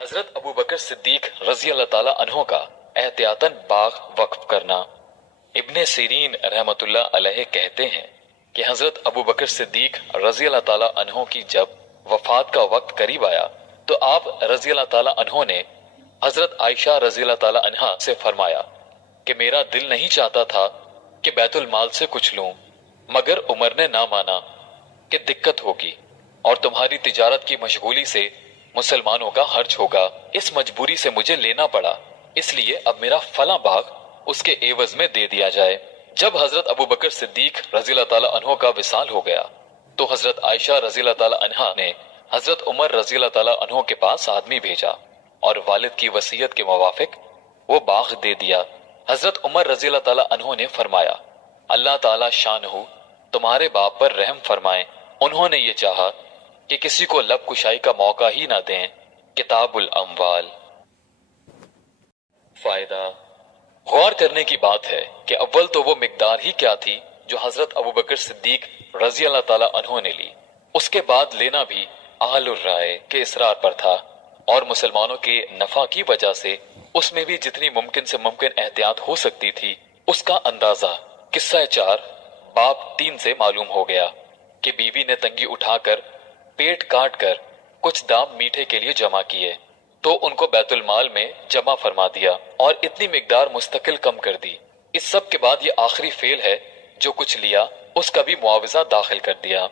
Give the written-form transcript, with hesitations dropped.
हजरत अबू बकर सिद्दीक रजी अल्लाह ताला अन्हो का एहतियातन बाग वक्फ करना। इब्ने सीरीन रहमतुल्लाह अलैह कहते हैं कि हजरत अबू बकर सिद्दीक रजी अल्लाह ताला अन्हो की जब वफात का वक्त करीब आया तो आप रजी अल्लाह ताला अन्हो ने हजरत आयशा रजी अल्लाह ताला अन्हा से फरमाया कि मेरा दिल नहीं चाहता था कि बैतुल माल से कुछ लूं, मगर उमर ने ना माना कि दिक्कत होगी और तुम्हारी तिजारत की मशगूली से मुसलमानों का हर्ज होगा। इस मजबूरी से मुझे लेना पड़ा, इसलिए अब मेरा फला बाग उसके एवज में दे दिया जाए। जब हजरत अबू बकर सिद्दीक रज़ी अल्लाह ताला अन्हो का विसाल हो गया तो हजरत आयशा रज़ी अल्लाह ताला अन्हा ने हजरत उमर रज़ी अल्लाह ताला अन्हो के पास आदमी भेजा और वालिद की वसीयत के मुवाफिक वो बाग दे दिया। हजरत उमर रज़ी अल्लाह ताला अन्हो ने फरमाया, अल्लाह ताला शानहू तुम्हारे बाप पर रहम फरमाए, उन्होंने ये चाहा कि किसी को लब कुशाई का मौका ही ना दें। किताबुल अम्वाल। फायदा। गौर करने की बात है कि अव्वल तो वो मिकदार ही क्या थी जो हजरत अबू बकर सिद्दीक रजी अल्लाह ताला अन्हो ने ली, उसके बाद लेना भी आलुर राय के इसरार पर था और मुसलमानों के नफा की वजह से उसमें भी जितनी मुमकिन से मुमकिन एहतियात हो सकती थी उसका अंदाजा किस्सा 4 बाब 3 से मालूम हो गया कि बीवी ने तंगी उठाकर पेट काट कर कुछ दाम मीठे के लिए जमा किए तो उनको बैतुल माल में जमा फरमा दिया और इतनी मिकदार मुस्तकिल कम कर दी। इस सब के बाद ये आखिरी फेल है जो कुछ लिया उसका भी मुआवजा दाखिल कर दिया।